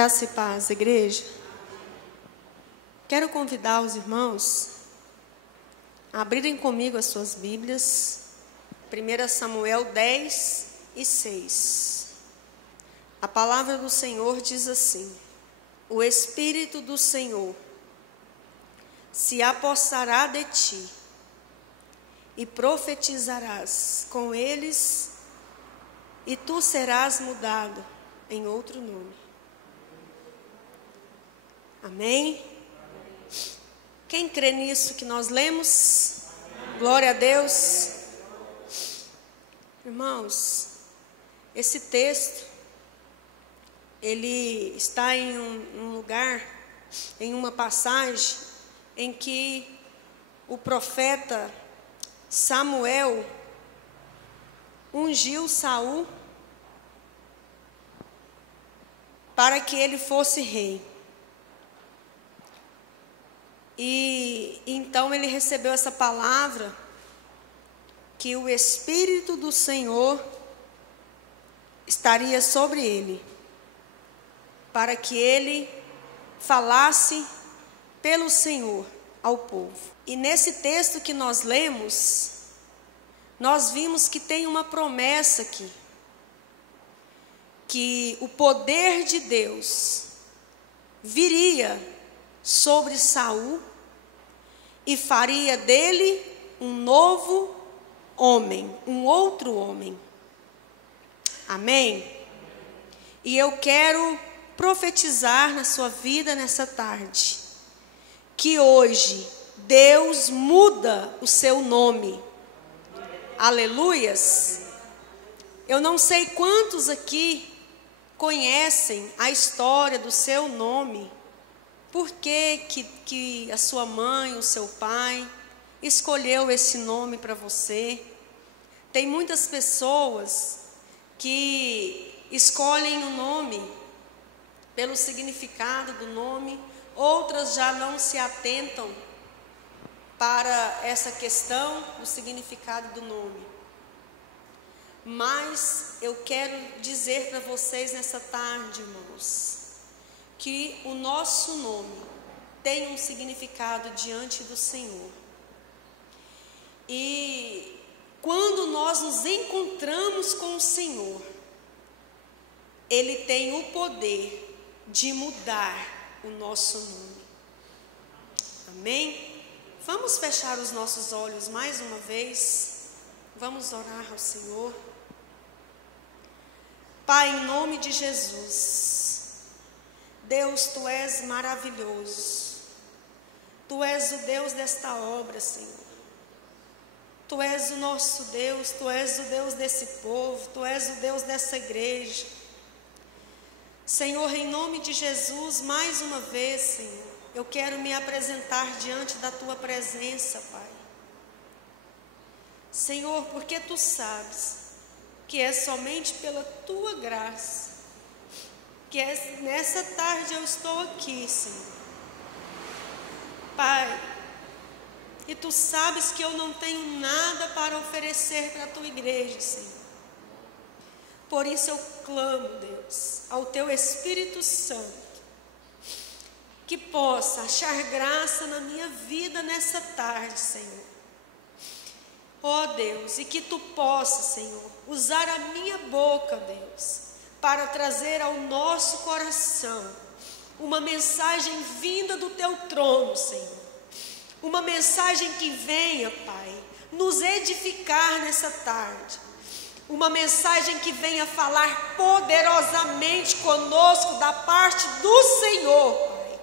Graça e paz, igreja. Quero convidar os irmãos a abrirem comigo as suas Bíblias. 1 Samuel 10:6. A palavra do Senhor diz assim: o Espírito do Senhor se apossará de ti, e profetizarás com eles, e tu serás mudado em outro nome. Amém? Quem crê nisso que nós lemos? Glória a Deus. Irmãos, esse texto, ele está em um lugar, em uma passagem, em que o profeta Samuel ungiu Saul para que ele fosse rei. E então ele recebeu essa palavra, que o Espírito do Senhor estaria sobre ele, para que ele falasse pelo Senhor ao povo. E nesse texto que nós lemos, nós vimos que tem uma promessa aqui, que o poder de Deus viria sobre Saul e faria dele um novo homem, um outro homem. Amém? E eu quero profetizar na sua vida nessa tarde, que hoje Deus muda o seu nome. Aleluias! Eu não sei quantos aqui conhecem a história do seu nome. Por que a sua mãe, o seu pai, escolheu esse nome para você? Tem muitas pessoas que escolhem o nome pelo significado do nome, outras já não se atentam para essa questão, o significado do nome. Mas eu quero dizer para vocês nessa tarde, irmãos, que o nosso nome tem um significado diante do Senhor. E quando nós nos encontramos com o Senhor, Ele tem o poder de mudar o nosso nome. Amém? Vamos fechar os nossos olhos mais uma vez. Vamos orar ao Senhor. Pai, em nome de Jesus, Deus, Tu és maravilhoso. Tu és o Deus desta obra, Senhor. Tu és o nosso Deus, Tu és o Deus desse povo, Tu és o Deus dessa igreja. Senhor, em nome de Jesus, mais uma vez, Senhor, eu quero me apresentar diante da Tua presença, Pai. Senhor, porque Tu sabes que é somente pela Tua graça que nessa tarde eu estou aqui, Senhor. Pai, e Tu sabes que eu não tenho nada para oferecer para a Tua igreja, Senhor. Por isso eu clamo, Deus, ao Teu Espírito Santo, que possa achar graça na minha vida nessa tarde, Senhor. Ó Deus, e que Tu possa, Senhor, usar a minha boca, Deus, para trazer ao nosso coração uma mensagem vinda do Teu trono, Senhor. Uma mensagem que venha, Pai, nos edificar nessa tarde. Uma mensagem que venha falar poderosamente conosco da parte do Senhor, Pai.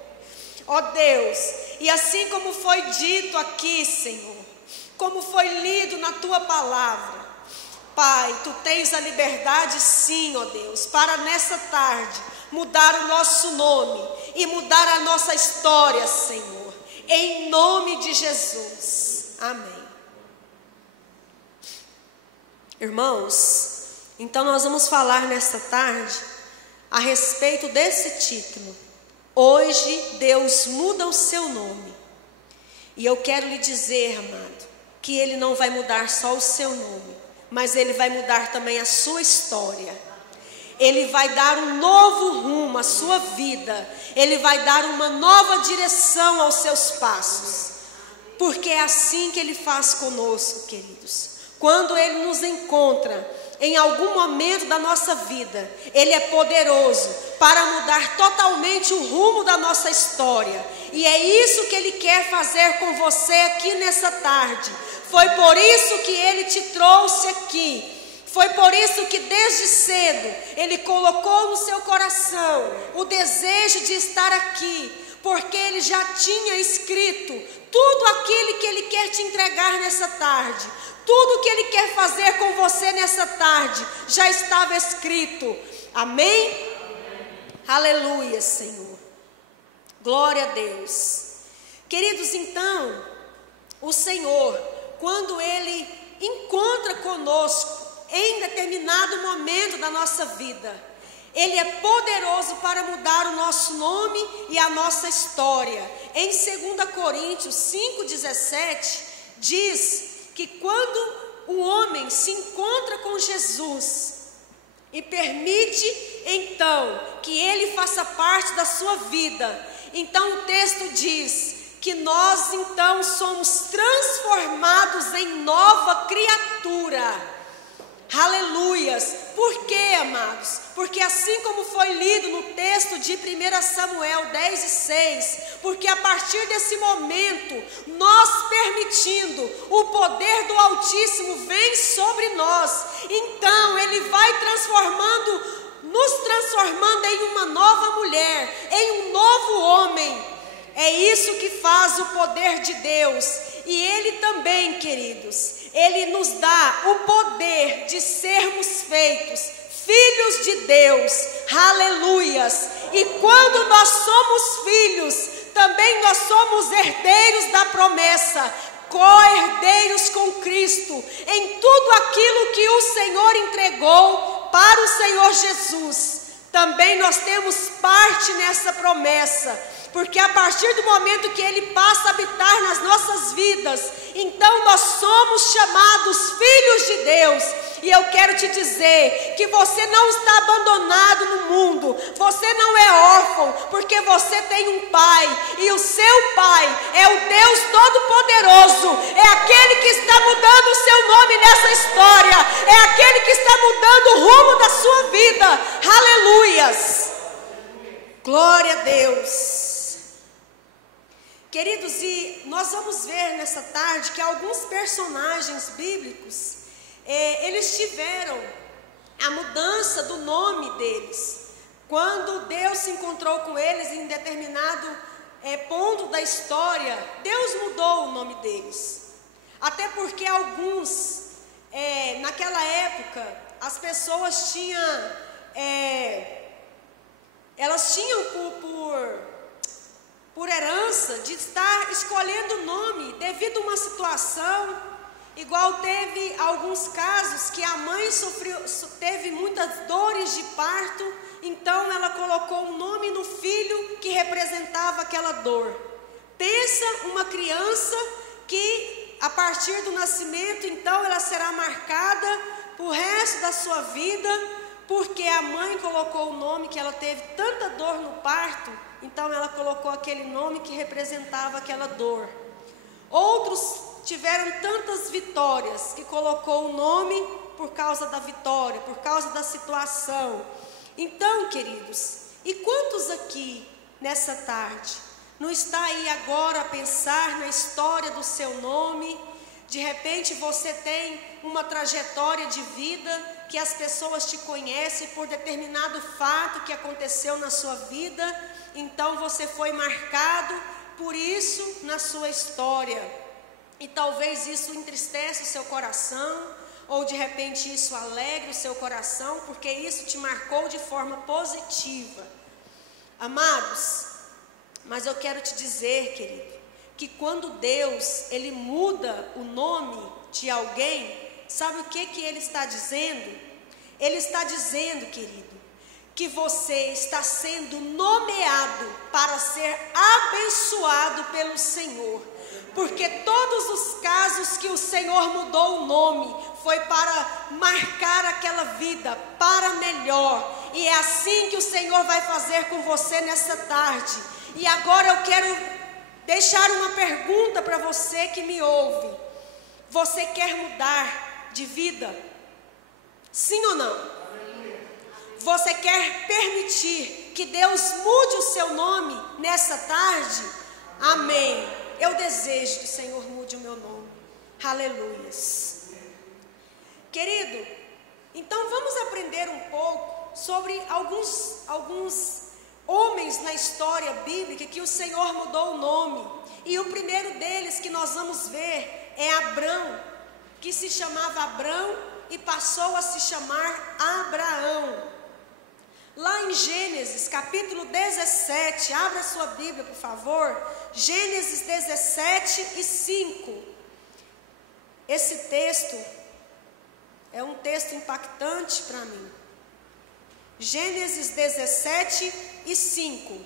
Ó Deus, e assim como foi dito aqui, Senhor, como foi lido na Tua palavra, Pai, Tu tens a liberdade sim, ó Deus, para nessa tarde mudar o nosso nome e mudar a nossa história, Senhor, em nome de Jesus. Amém. Irmãos, então nós vamos falar nesta tarde a respeito desse título. Hoje Deus muda o seu nome. E eu quero lhe dizer, amado, que Ele não vai mudar só o seu nome, mas Ele vai mudar também a sua história. Ele vai dar um novo rumo à sua vida. Ele vai dar uma nova direção aos seus passos. Porque é assim que Ele faz conosco, queridos. Quando Ele nos encontra em algum momento da nossa vida, Ele é poderoso para mudar totalmente o rumo da nossa história. E é isso que Ele quer fazer com você aqui nessa tarde. Foi por isso que Ele te trouxe aqui. Foi por isso que desde cedo Ele colocou no seu coração o desejo de estar aqui, porque Ele já tinha escrito tudo aquilo que Ele quer te entregar nessa tarde. Tudo que Ele quer fazer com você nessa tarde já estava escrito. Amém? Aleluia, Senhor. Glória a Deus. Queridos, então, o Senhor, quando Ele encontra conosco em determinado momento da nossa vida, Ele é poderoso para mudar o nosso nome e a nossa história. Em 2 Coríntios 5,17 diz que quando o homem se encontra com Jesus e permite então que Ele faça parte da sua vida, então o texto diz que nós então somos transformados em nova criatura. Aleluias. Por quê, amados? Porque assim como foi lido no texto de 1 Samuel 10:6, porque a partir desse momento, nós permitindo, o poder do Altíssimo vem sobre nós. Então Ele vai nos transformando em uma nova mulher, em um novo homem. É isso que faz o poder de Deus. E Ele também, queridos, Ele nos dá o poder de sermos feitos filhos de Deus. Aleluias. E quando nós somos filhos, também nós somos herdeiros da promessa, co-herdeiros com Cristo, em tudo aquilo que o Senhor entregou para o Senhor Jesus. Também nós temos parte nessa promessa, porque a partir do momento que Ele passa a habitar nas nossas vidas, então nós somos chamados filhos de Deus. E eu quero te dizer que você não está abandonado no mundo, você não é órfão, porque você tem um Pai, e o seu Pai é o Deus Todo-Poderoso, é aquele que está mudando o seu nome nessa história, é aquele que está mudando o rumo da sua vida. Aleluias. Glória a Deus. Queridos, e nós vamos ver nessa tarde que alguns personagens bíblicos, eles tiveram a mudança do nome deles. Quando Deus se encontrou com eles em determinado ponto da história, Deus mudou o nome deles. Até porque alguns, naquela época, as pessoas tinham, elas tinham por herança de estar escolhendo o nome devido a uma situação. Igual teve alguns casos que a mãe teve muitas dores de parto, então ela colocou um nome no filho que representava aquela dor. Pensa uma criança que a partir do nascimento, então ela será marcada pro resto da sua vida, porque a mãe colocou o nome que ela teve tanta dor no parto, então ela colocou aquele nome que representava aquela dor. Outros tiveram tantas vitórias que colocou o nome por causa da vitória, por causa da situação. Então, queridos, e quantos aqui nessa tarde não está aí agora a pensar na história do seu nome? De repente você tem uma trajetória de vida que as pessoas te conhecem por determinado fato que aconteceu na sua vida, então você foi marcado por isso na sua história. E talvez isso entristeça o seu coração, ou de repente isso alegre o seu coração, porque isso te marcou de forma positiva. Amados, mas eu quero te dizer, querido, que quando Deus, Ele muda o nome de alguém, sabe o que Ele está dizendo? Ele está dizendo, querido, que você está sendo nomeado para ser abençoado pelo Senhor. Porque todos os casos que o Senhor mudou o nome, foi para marcar aquela vida para melhor. E é assim que o Senhor vai fazer com você nessa tarde. E agora eu quero deixar uma pergunta para você que me ouve. Você quer mudar de vida? Sim ou não? Você quer permitir que Deus mude o seu nome nessa tarde? Amém. Eu desejo que o Senhor mude o meu nome. Aleluias. Querido, então vamos aprender um pouco sobre alguns homens na história bíblica que o Senhor mudou o nome. E o primeiro deles que nós vamos ver é Abrão, que se chamava Abrão e passou a se chamar Abraão. Lá em Gênesis, capítulo 17, abra sua Bíblia, por favor. Gênesis 17 e 5. Esse texto é um texto impactante para mim. Gênesis 17 e 5.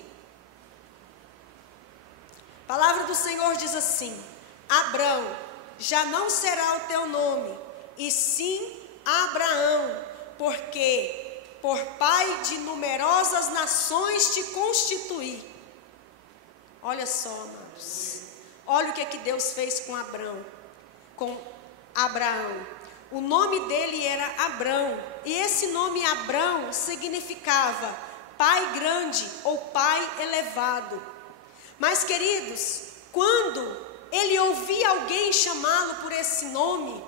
A palavra do Senhor diz assim: Abrão, já não será o teu nome, e sim Abraão, porque por pai de numerosas nações te constituí. Olha só, amados. Olha o que Deus fez com Abrão, com Abraão. O nome dele era Abrão. E esse nome Abrão significava pai grande ou pai elevado. Mas, queridos, quando ele ouvia alguém chamá-lo por esse nome,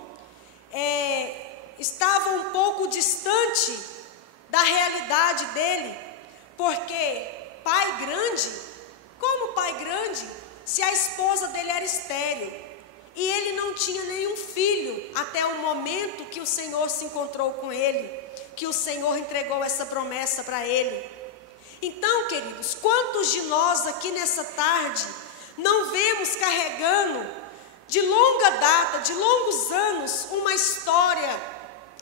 estava um pouco distante da realidade dele, porque pai grande, como pai grande, se a esposa dele era estéril, e ele não tinha nenhum filho, até o momento que o Senhor se encontrou com ele, que o Senhor entregou essa promessa para ele. Então, queridos, quantos de nós aqui nessa tarde não vemos carregando de longa data, de longos anos, uma história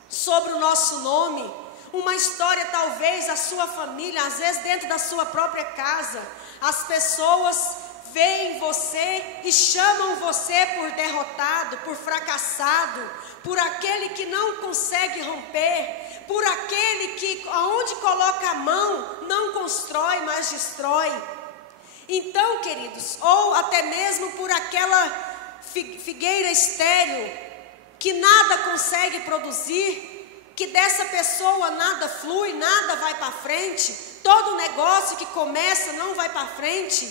sobre o nosso nome, uma história talvez a sua família, às vezes dentro da sua própria casa, as pessoas veem você e chamam você por derrotado, por fracassado, por aquele que não consegue romper, por aquele que aonde coloca a mão não constrói, mas destrói. Então, queridos, ou até mesmo por aquela figueira estéril que nada consegue produzir, que dessa pessoa nada flui, nada vai para frente, todo negócio que começa não vai para frente,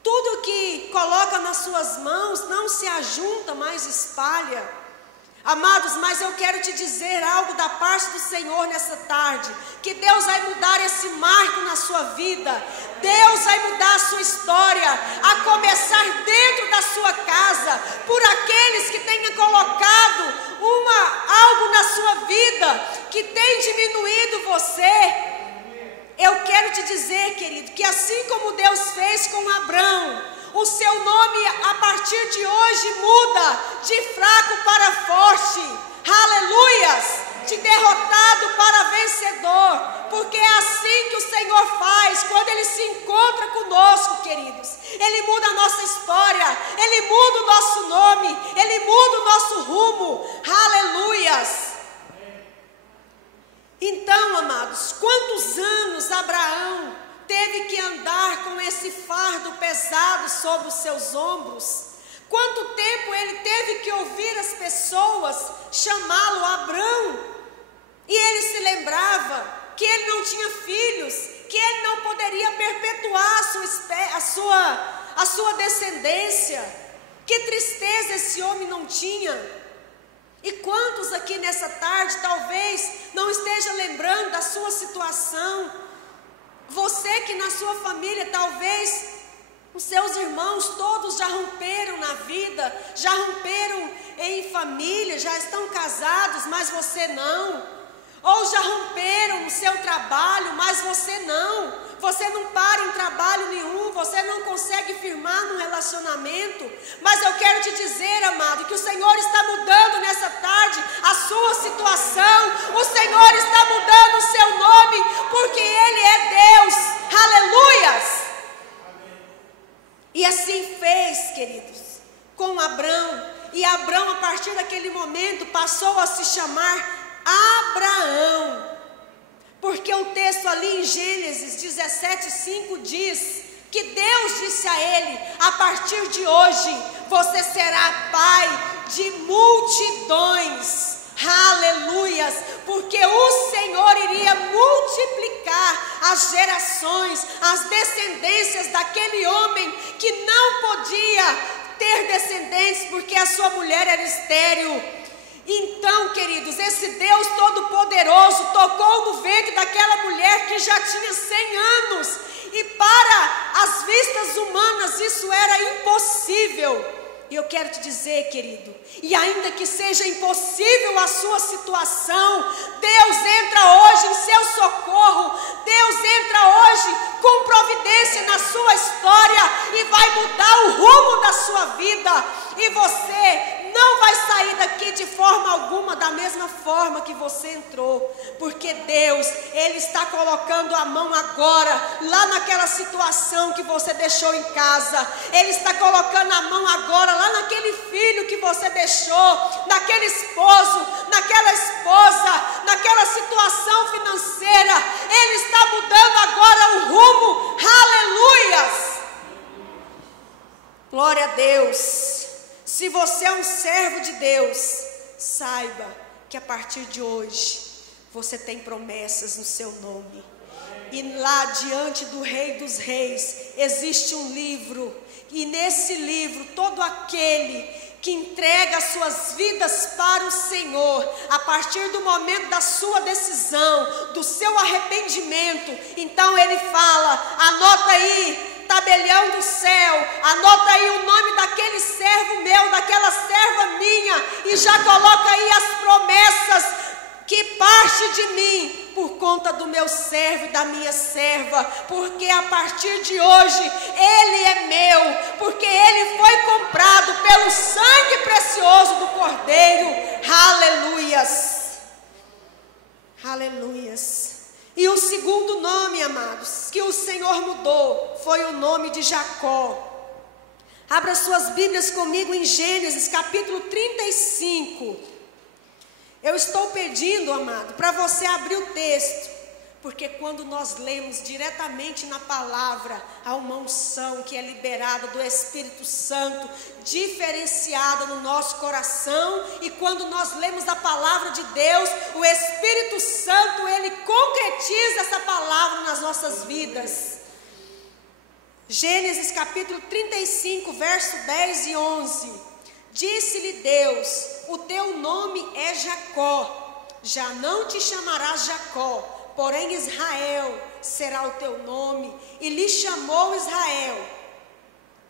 tudo que coloca nas suas mãos não se ajunta, mas espalha. Amados, mas eu quero te dizer algo da parte do Senhor nessa tarde, que Deus vai mudar esse marco na sua vida, Deus vai mudar a sua história, a começar dentro da sua casa, por aqueles que tenham colocado algo na sua vida, que tem diminuído você. Eu quero te dizer, querido, que assim como Deus fez com Abrão, o seu nome a partir de hoje muda de fraco para forte, aleluias, de derrotado para vencedor, porque é assim que o Senhor faz, quando Ele se encontra conosco, queridos. Ele muda a nossa história, Ele muda o nosso nome, Ele muda o nosso rumo, aleluias. Então, amados, quantos anos Abraão teve que andar com esse fardo pesado sobre os seus ombros? Quanto tempo ele teve que ouvir as pessoas chamá-lo Abrão? E ele se lembrava que ele não tinha filhos, que ele não poderia perpetuar a sua descendência. Que tristeza esse homem não tinha. E quantos aqui nessa tarde talvez não esteja lembrando da sua situação? Você que na sua família talvez os seus irmãos todos já romperam na vida, já romperam em família, já estão casados, mas você não. Ou já romperam no seu trabalho, mas você não. Você não para em trabalho nenhum, você não consegue firmar num relacionamento. Mas eu quero te dizer, amado, que o Senhor está mudando nessa tarde a sua situação. O Senhor está mudando o seu nome, porque Ele é Deus. Aleluias! E assim fez, queridos, com Abrão. E Abrão, a partir daquele momento, passou a se chamar Abraão. Porque o texto ali em Gênesis 17:5 diz que Deus disse a ele: a partir de hoje você será pai de multidões. Aleluias, porque o Senhor iria multiplicar as gerações, as descendências daquele homem que não podia ter descendentes porque a sua mulher era estéril. Então, queridos, esse Deus Todo-Poderoso tocou no ventre daquela mulher que já tinha 100 anos, e para as vistas humanas isso era impossível. E eu quero te dizer, querido, e ainda que seja impossível a sua situação, Deus entra hoje em seu socorro, Deus entra hoje com providência na sua história e vai mudar o rumo da sua vida, e você não vai sair daqui de forma alguma da mesma forma que você entrou, porque Deus, Ele está colocando a mão agora, lá naquela situação que você deixou em casa, Ele está colocando a mão agora, lá naquele filho que você deixou, naquele esposo, naquela esposa, naquela situação financeira, Ele está mudando agora o rumo, aleluias, glória a Deus. Se você é um servo de Deus, saiba que a partir de hoje, você tem promessas no seu nome. E lá diante do Rei dos Reis, existe um livro. E nesse livro, todo aquele que entrega as suas vidas para o Senhor, a partir do momento da sua decisão, do seu arrependimento, então ele fala, anota aí, tabelião do céu, anota aí o nome daquele servo meu, daquela serva minha, e já coloca aí as promessas que parte de mim, por conta do meu servo e da minha serva, porque a partir de hoje, ele é meu, porque ele foi comprado pelo sangue precioso do Cordeiro, aleluias, aleluias. E o segundo nome, amados, que o Senhor mudou, foi o nome de Jacó. Abra suas Bíblias comigo em Gênesis capítulo 35. Eu estou pedindo, amado, para você abrir o texto, porque quando nós lemos diretamente na palavra, há uma unção que é liberada do Espírito Santo, diferenciada no nosso coração, e quando nós lemos a palavra de Deus, o Espírito Santo, ele concretiza essa palavra nas nossas vidas. Gênesis capítulo 35, verso 10 e 11. Disse-lhe Deus, o teu nome é Jacó, já não te chamarás Jacó, porém Israel será o teu nome, e lhe chamou Israel.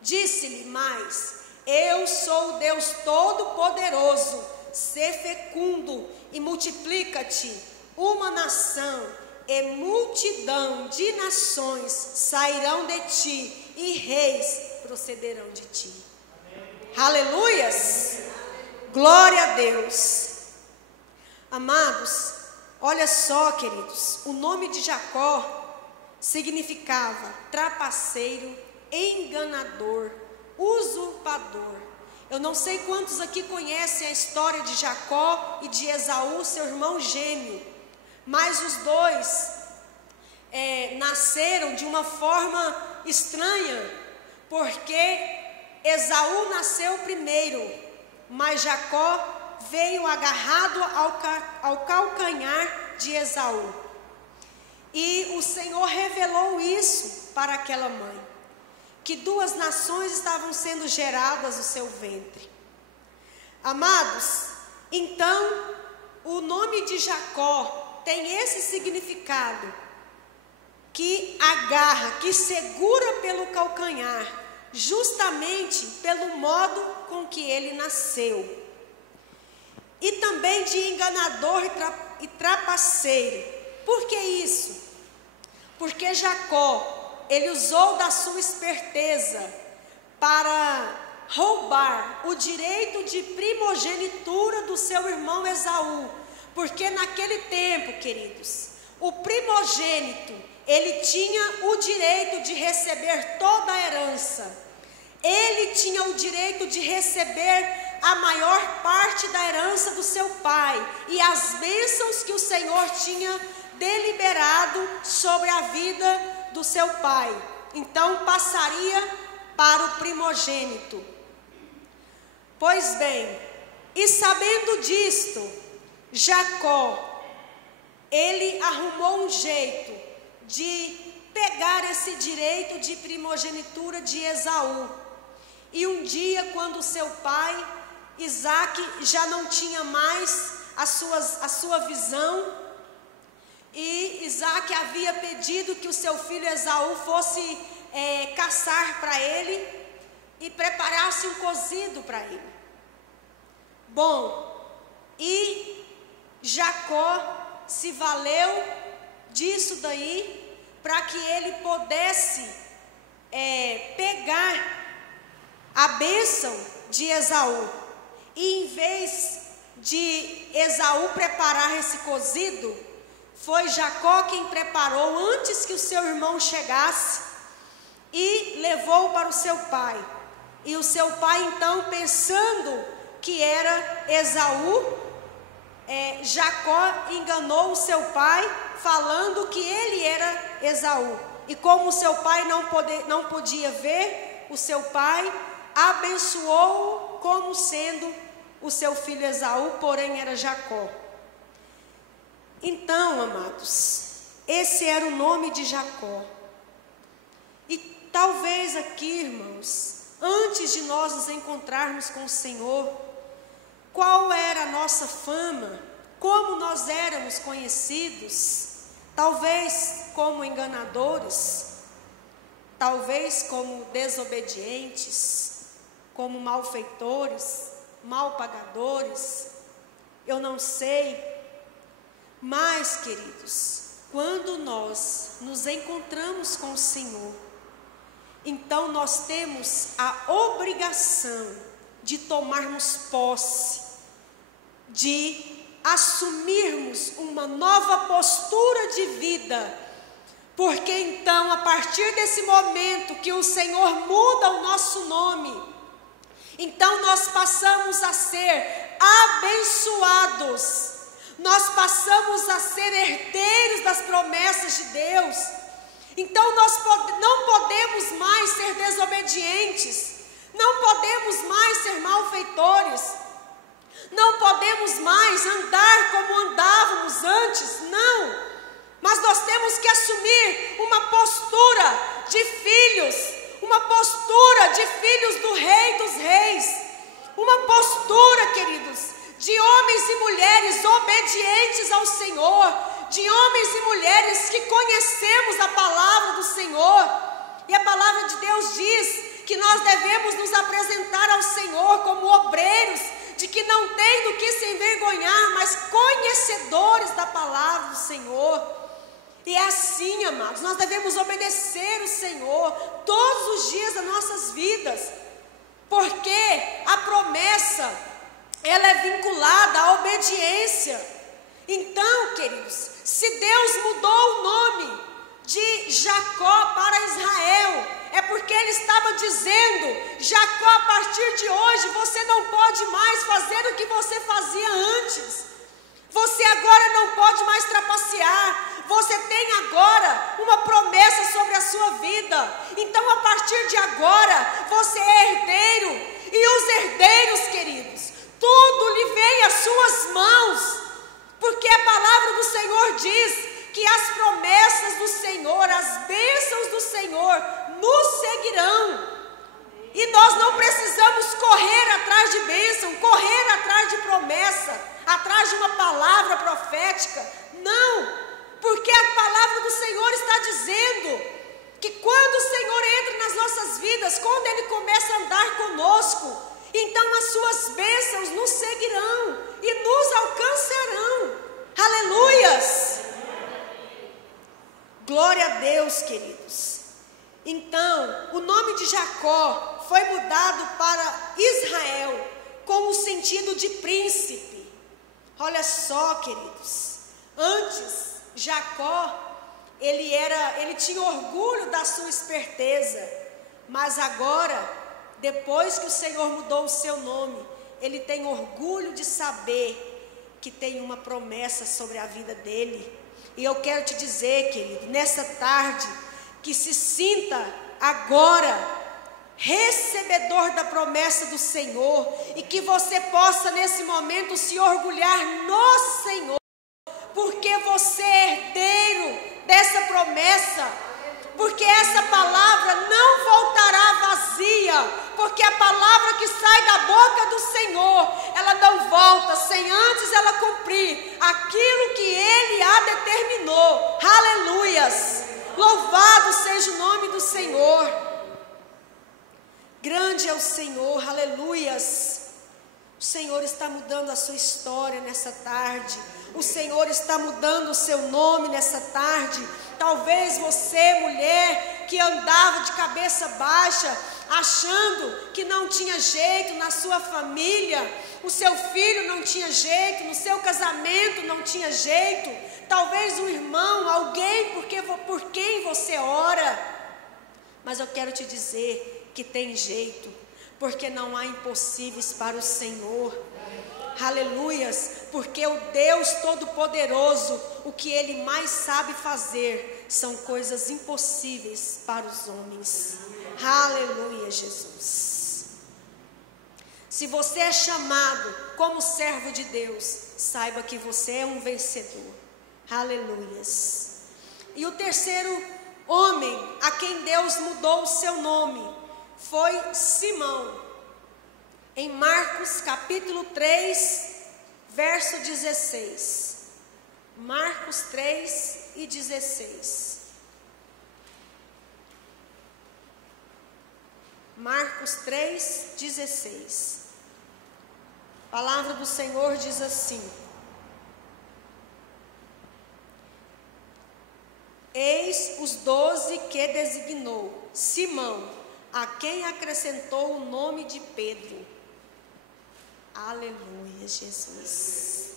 Disse-lhe mais, eu sou o Deus Todo-Poderoso, sê fecundo e multiplica-te, uma nação e multidão de nações sairão de ti, e reis procederão de ti. Aleluias, glória a Deus. Amados, olha só, queridos, o nome de Jacó significava trapaceiro, enganador, usurpador. Eu não sei quantos aqui conhecem a história de Jacó e de Esaú, seu irmão gêmeo, mas os dois nasceram de uma forma estranha, porque Esaú nasceu primeiro, mas Jacó veio agarrado ao calcanhar de Esaú. E o Senhor revelou isso para aquela mãe, que duas nações estavam sendo geradas no seu ventre. Amados, então o nome de Jacó tem esse significado, que agarra, que segura pelo calcanhar, justamente pelo modo com que ele nasceu. E também de enganador e trapaceiro. Por que isso? Porque Jacó, ele usou da sua esperteza para roubar o direito de primogenitura do seu irmão Esaú. Porque naquele tempo, queridos, o primogênito, ele tinha o direito de receber toda a herança. Ele tinha o direito de receber a maior parte da herança do seu pai e as bênçãos que o Senhor tinha deliberado sobre a vida do seu pai. Então passaria para o primogênito. Pois bem, e sabendo disto, Jacó, ele arrumou um jeito de pegar esse direito de primogenitura de Esaú. E um dia, quando seu pai, Isaque, já não tinha mais a sua visão, e Isaque havia pedido que o seu filho Esaú fosse caçar para ele e preparasse um cozido para ele. Bom, e Jacó se valeu disso daí para que ele pudesse pegar a bênção de Esaú. E em vez de Esaú preparar esse cozido, foi Jacó quem preparou antes que o seu irmão chegasse e levou para o seu pai. E o seu pai, então, pensando que era Esaú, Jacó enganou o seu pai, falando que ele era Esaú. E como o seu pai não podia ver, o seu pai abençoou-o como sendo o seu filho Esaú, porém era Jacó. Então, amados, esse era o nome de Jacó. E talvez aqui, irmãos, antes de nós nos encontrarmos com o Senhor, qual era a nossa fama, como nós éramos conhecidos, talvez como enganadores, talvez como desobedientes, como malfeitores, mal pagadores, eu não sei. Mas, queridos, quando nós nos encontramos com o Senhor, então nós temos a obrigação de tomarmos posse, de assumirmos uma nova postura de vida, porque então, a partir desse momento que o Senhor muda o nosso nome, então nós passamos a ser abençoados, nós passamos a ser herdeiros das promessas de Deus. Então nós não podemos mais ser desobedientes, não podemos mais ser malfeitores, não podemos mais andar como andávamos antes, não. Mas nós temos que assumir uma postura de filhos, uma postura de filhos do Rei dos Reis, uma postura, queridos, de homens e mulheres obedientes ao Senhor, de homens e mulheres que conhecemos a palavra do Senhor. E a palavra de Deus diz que nós devemos nos apresentar ao Senhor como obreiros, de que não tem do que se envergonhar, mas conhecedores da palavra do Senhor. E é assim, amados, nós devemos obedecer o Senhor todos os dias das nossas vidas, porque a promessa, ela é vinculada à obediência. Então, queridos, se Deus mudou o nome de Jacó para Israel, é porque Ele estava dizendo: Jacó, a partir de hoje, você não pode mais fazer o que você fazia antes. Você agora não pode mais trapacear. Você tem agora uma promessa sobre a sua vida. Então, a partir de agora, você é herdeiro. E os herdeiros, queridos, tudo lhe vem às suas mãos, porque a palavra do Senhor diz que as promessas do Senhor, as bênçãos do Senhor nos seguirão. E nós não precisamos correr atrás de bênção, correr atrás de promessa, atrás de uma palavra profética. Não, porque a palavra do Senhor está dizendo que quando o Senhor entra nas nossas vidas, quando Ele começa a andar conosco, então as suas bênçãos nos seguirão e nos alcançarão. Aleluias! Glória a Deus, queridos. Então, o nome de Jacó foi mudado para Israel, com o sentido de príncipe. Olha só, queridos, antes Jacó, ele tinha orgulho da sua esperteza, mas agora, depois que o Senhor mudou o seu nome, ele tem orgulho de saber que tem uma promessa sobre a vida dele. E eu quero te dizer, querido, nessa tarde, que se sinta agora recebedor da promessa do Senhor, e que você possa nesse momento se orgulhar no Senhor, porque você é herdeiro dessa promessa, porque essa palavra não voltará vazia, porque a palavra que sai da boca do Senhor, ela não volta sem antes ela cumprir aquilo que Ele a determinou. Aleluias! Louvado seja o nome do Senhor. Grande é o Senhor, aleluias. O Senhor está mudando a sua história nessa tarde. O Senhor está mudando o seu nome nessa tarde. Talvez você, mulher, que andava de cabeça baixa, achando que não tinha jeito na sua família, o seu filho não tinha jeito, no seu casamento não tinha jeito, talvez um irmão, alguém por quem você ora. Mas eu quero te dizer que tem jeito, porque não há impossíveis para o Senhor. Aleluias, porque o Deus Todo-Poderoso, o que Ele mais sabe fazer são coisas impossíveis para os homens. Aleluia, Jesus. Se você é chamado como servo de Deus, saiba que você é um vencedor. Aleluias. E o terceiro homem a quem Deus mudou o seu nome foi Simão. Em Marcos capítulo 3, verso 16. Marcos 3 e 16. Marcos 3, 16. A palavra do Senhor diz assim: Eis os 12 que designou, Simão, a quem acrescentou o nome de Pedro. Aleluia, Jesus.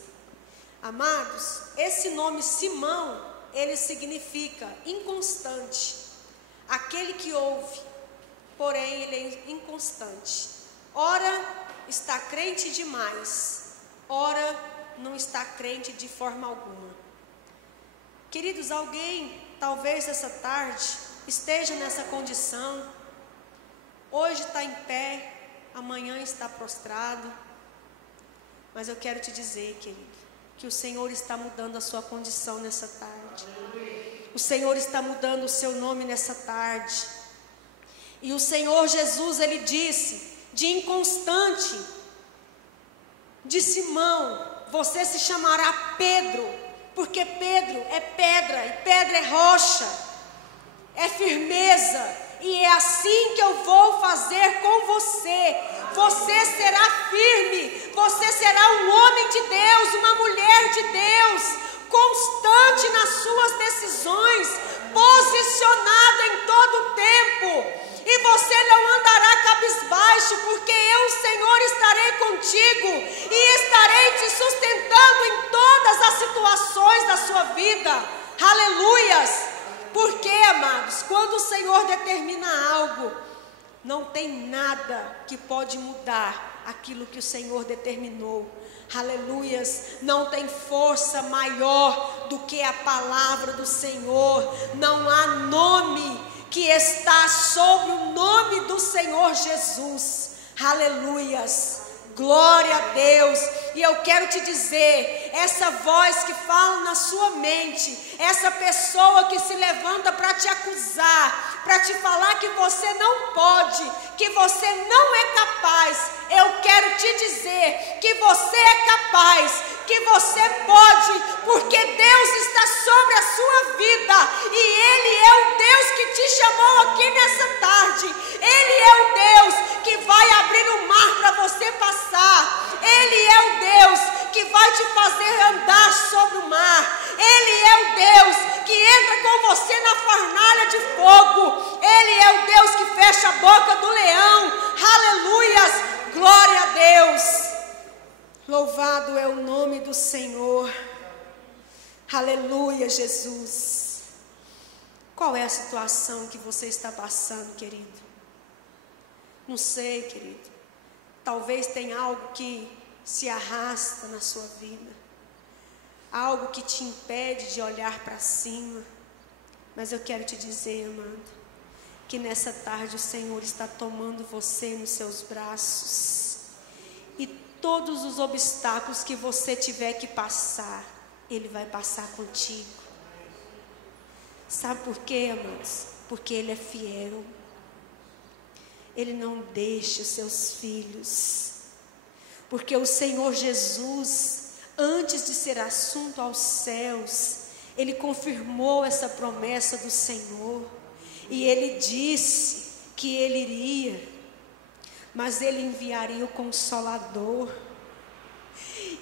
Amados, esse nome Simão, ele significa inconstante, aquele que ouve, porém ele é inconstante. Ora está crente demais, ora não está crente de forma alguma. Queridos, alguém talvez essa tarde esteja nessa condição. Hoje está em pé, amanhã está prostrado. Mas eu quero te dizer, querido, que o Senhor está mudando a sua condição nessa tarde. O Senhor está mudando o seu nome nessa tarde. E o Senhor Jesus, Ele disse, de inconstante, de Simão, você se chamará Pedro, porque Pedro é pedra, e pedra é rocha, é firmeza. E é assim que eu vou fazer com você. Você será firme, você será um homem de Deus, uma mulher de Deus, constante nas suas decisões, posicionado em todo o tempo. E você não andará cabisbaixo, porque eu, Senhor, estarei contigo e estarei te sustentando em todas as situações da sua vida. Aleluias! Porque, amados, quando o Senhor determina algo, não tem nada que pode mudar aquilo que o Senhor determinou. Aleluias, não tem força maior do que a palavra do Senhor. Não há nome que está sobre o nome do Senhor Jesus. Aleluias, glória a Deus. E eu quero te dizer, essa voz que fala na sua mente, essa pessoa que se levanta para te acusar, para te falar que você não pode, que você não é capaz, eu quero te dizer que você é capaz, que você pode, porque Deus está sobre a sua vida, e Ele é o Deus que te chamou aqui nessa tarde. Ele é o Deus que vai abrir o mar para você passar. Ele é o Deus que vai te fazer andar sobre o mar. Ele é o Deus que entra com você na fornalha de fogo. Ele é o Deus que fecha a boca do leão. Aleluias, glória a Deus. Louvado é o nome do Senhor. Aleluia, Jesus. Qual é a situação que você está passando, querido? Não sei, querido. Talvez tenha algo que se arrasta na sua vida. algo que te impede de olhar para cima. Mas eu quero te dizer, amado, que nessa tarde o Senhor está tomando você nos seus braços. E todos os obstáculos que você tiver que passar, Ele vai passar contigo. Sabe por quê, amados? Porque Ele é fiel. Ele não deixa os seus filhos. Porque o Senhor Jesus, antes de ser assunto aos céus, Ele confirmou essa promessa do Senhor. E Ele disse que Ele iria, mas Ele enviaria o Consolador.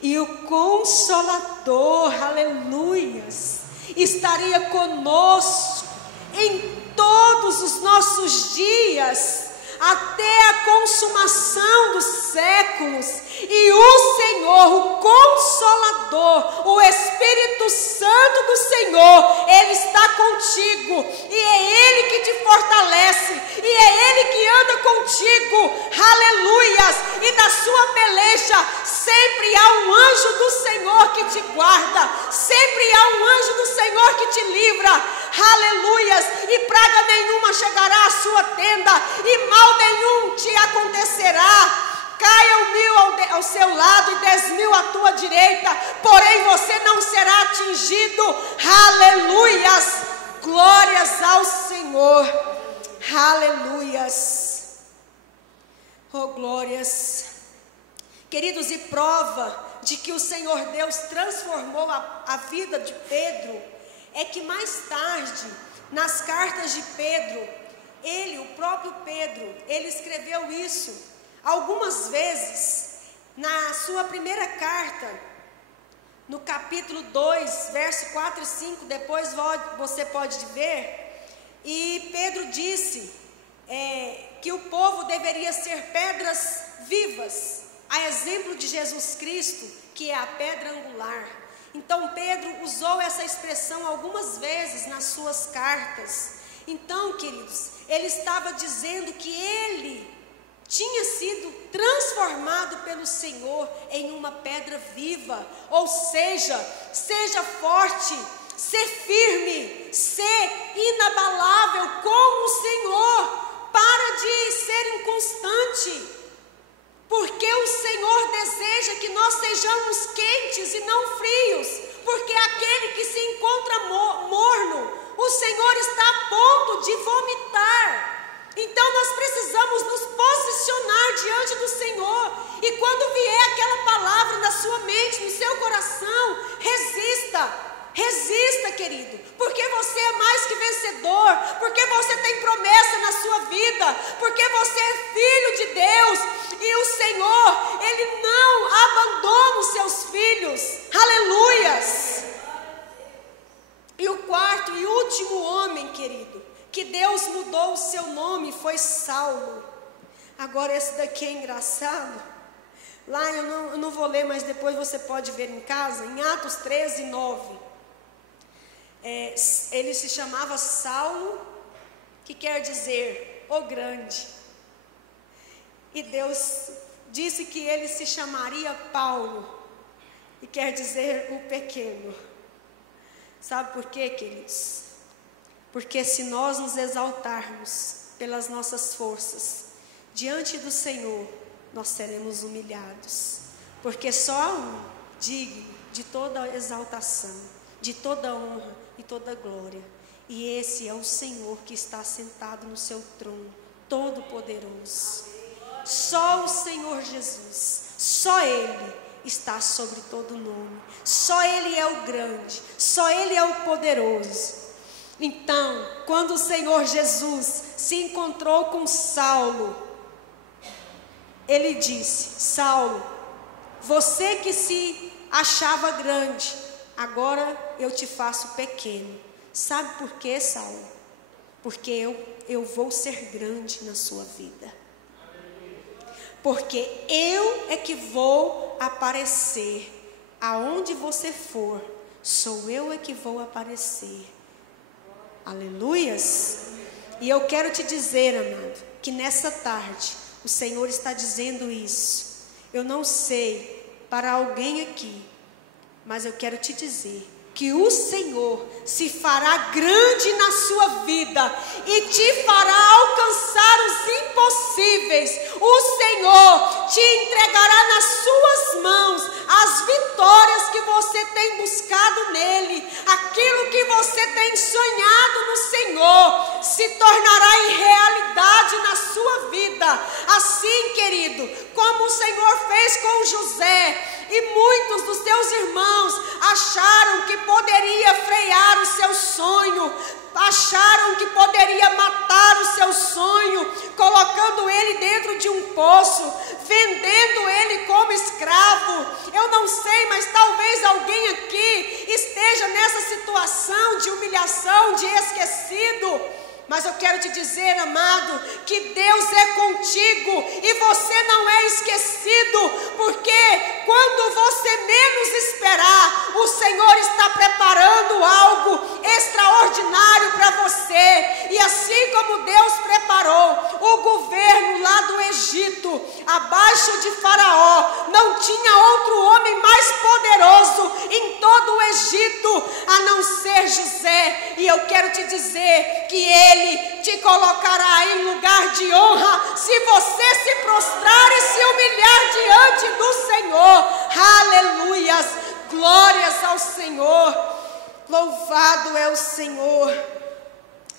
E o Consolador, aleluias, estaria conosco em todos os nossos dias, até a consumação dos séculos. E o Senhor, o Consolador, o Espírito Santo do Senhor, Ele está contigo, e é Ele que te fortalece, e é Ele que anda contigo, aleluias. E na sua peleja sempre há um anjo do Senhor que te guarda, sempre há um anjo do Senhor que te livra, aleluias. E praga nenhuma chegará à sua tenda, e mal nenhum te acontecerá. Caia 1000 ao seu lado e 10.000 à tua direita, porém você não será atingido. Aleluias, glórias ao Senhor, aleluias, oh glórias. Queridos, e prova de que o Senhor Deus transformou a vida de Pedro, é que mais tarde, nas cartas de Pedro, o próprio Pedro, ele escreveu isso algumas vezes. Na sua primeira carta, no capítulo 2, verso 4 e 5, depois você pode ver, e Pedro disse que o povo deveria ser pedras vivas, a exemplo de Jesus Cristo, que é a pedra angular. Então Pedro usou essa expressão algumas vezes nas suas cartas. Então, queridos, ele estava dizendo que ele tinha sido transformado pelo Senhor em uma pedra viva. Ou seja, seja forte, ser firme, ser inabalável com o Senhor. Para de ser inconstante, porque o Senhor deseja que nós sejamos quentes e não frios. Porque aquele que se encontra morno, o Senhor está a ponto de vomitar. Então nós precisamos nos posicionar diante do Senhor. E quando vier aquela palavra na sua mente, no seu coração, resista. Resista, querido, porque você é mais que vencedor, porque você tem promessa na sua vida, porque você é filho de Deus, e o Senhor, Ele não abandona os seus filhos, aleluias. E o quarto e último homem, querido, que Deus mudou o seu nome, foi Saulo. Agora esse daqui é engraçado. Lá eu não vou ler, mas depois você pode ver em casa, em Atos 13, 9. Ele se chamava Saulo, que quer dizer o grande. E Deus disse que ele se chamaria Paulo, e quer dizer o pequeno. Sabe por quê, queridos? Porque se nós nos exaltarmos pelas nossas forças diante do Senhor, nós seremos humilhados. Porque só há um digno de toda exaltação, de toda honra e toda glória. E esse é o Senhor que está sentado no seu trono, todo-poderoso. Só o Senhor Jesus, só Ele está sobre todo nome. Só Ele é o grande, só Ele é o poderoso. Então, quando o Senhor Jesus se encontrou com Saulo, Ele disse: Saulo, você que se achava grande, agora eu te faço pequeno. Sabe por quê, Saulo? Porque eu vou ser grande na sua vida. Porque eu é que vou aparecer. Aonde você for, sou eu é que vou aparecer. Aleluias. E eu quero te dizer, amado, que nessa tarde o Senhor está dizendo isso. Eu não sei para alguém aqui, Mas eu quero te dizer que o Senhor se fará grande na sua vida e te fará alcançar os impossíveis. O Senhor te entregará nas suas mãos as vitórias que você tem buscado nele. Aquilo que você tem sonhado no Senhor se tornará em realidade na sua vida. Assim, querido, como o Senhor fez com José, e muitos dos teus irmãos acharam que poderia frear o seu sonho, acharam que poderia matar o seu sonho, colocando ele dentro de um poço, vendendo ele como escravo. Eu não sei, mas talvez alguém aqui esteja nessa situação de humilhação, de esquecido. Mas eu quero te dizer, amado, que Deus é contigo e você não é esquecido, porque quando você menos esperar, o Senhor está preparando algo extraordinário para você. E assim como Deus preparou o governo lá do Egito, abaixo de Faraó, não tinha outro homem mais poderoso em todo o Egito, a não ser José. E eu quero te dizer que Ele te colocará em lugar de honra se você se prostrar e se humilhar diante do Senhor. Aleluias, glórias ao Senhor, louvado é o Senhor.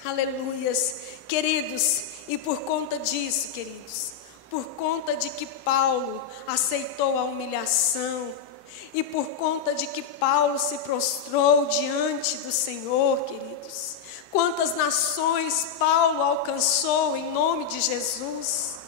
Aleluias, queridos, e por conta disso, queridos, por conta de que Paulo aceitou a humilhação, e por conta de que Paulo se prostrou diante do Senhor, queridos, quantas nações Paulo alcançou em nome de Jesus,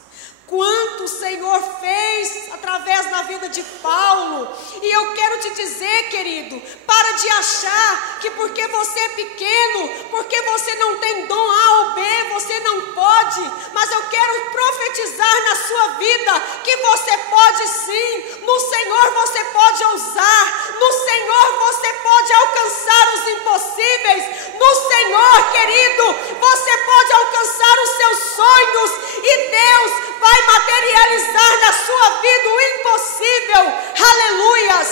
quanto o Senhor fez através da vida de Paulo. E eu quero te dizer, querido, para de achar que porque você é pequeno, porque você não tem dom A ou B, você não pode. Mas eu quero profetizar na sua vida que você pode sim. No Senhor você pode ousar, no Senhor você pode alcançar os impossíveis, no Senhor, querido, você pode alcançar os seus sonhos, e Deus vai materializar na sua vida o impossível. Aleluias,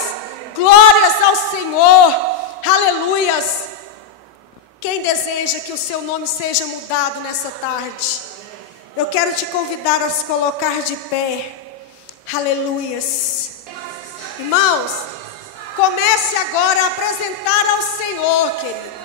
glórias ao Senhor, aleluias. Quem deseja que o seu nome seja mudado nessa tarde, eu quero te convidar a se colocar de pé. Aleluias. Irmãos, comece agora a apresentar ao Senhor, querido.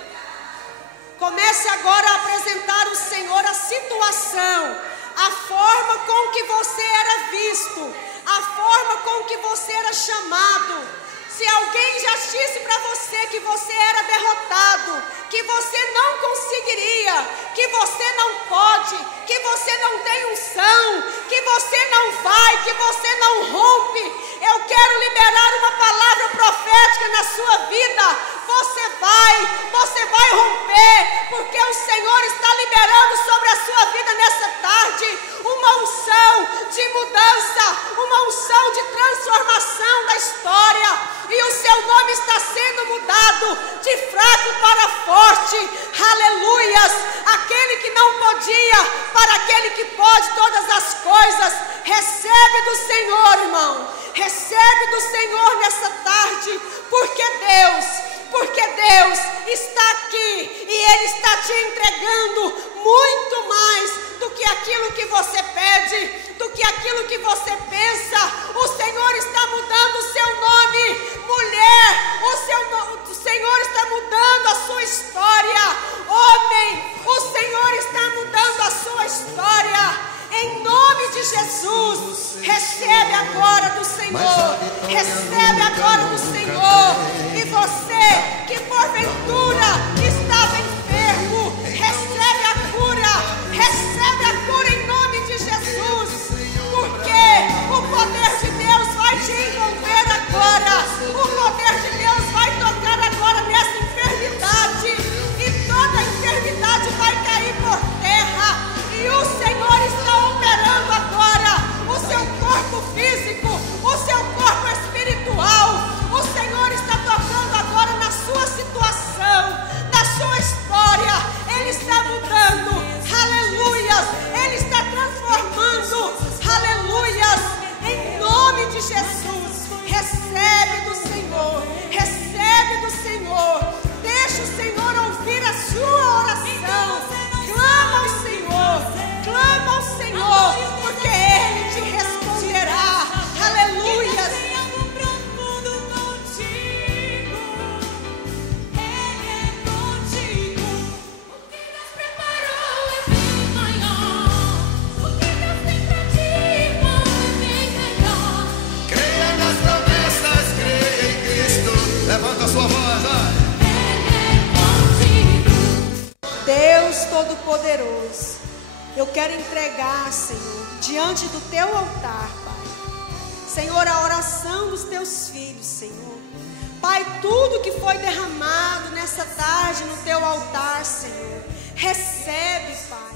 Comece agora a apresentar ao Senhor a situação, a forma com que você era visto, a forma com que você era chamado. Se alguém já disse para você que você era derrotado, que você não conseguiria, que você não pode, que você não tem unção, que você não vai, que você não rompe, eu quero liberar uma palavra profética na sua vida. Você vai romper, porque o Senhor está liberando sobre a sua vida nessa tarde uma unção de mudança, uma unção de transformação da história, e o seu nome está sendo mudado de fraco para forte. Aleluias, aquele que não podia para aquele que pode todas as coisas. Recebe do Senhor, irmão, recebe do Senhor nessa tarde, porque Deus está aqui e Ele está te entregando muito mais do que aquilo que você pede, do que aquilo que você pensa. O Senhor está mudando o seu nome, mulher, o Senhor está mudando a sua história. Homem, o Senhor está mudando a sua história. Em nome de Jesus, recebe agora do Senhor, recebe agora do Senhor. E você que porventura estava enfermo, recebe a cura em nome de Jesus, porque o poder de Deus vai te envolver agora, o poder de Deus vai tocar agora nessa enfermidade, e toda enfermidade vai cair por terra, e o Senhor está operando agora o seu corpo físico, o seu corpo espiritual. O Senhor está tocando agora na sua situação, na sua história. Ele está mudando, aleluias, Ele está transformando, aleluias, em nome de Jesus. Recebe do Senhor, recebe. eu quero entregar, Senhor, diante do teu altar, Pai. Senhor, a oração dos teus filhos, Senhor. Pai, tudo que foi derramado nessa tarde no teu altar, Senhor, recebe, Pai.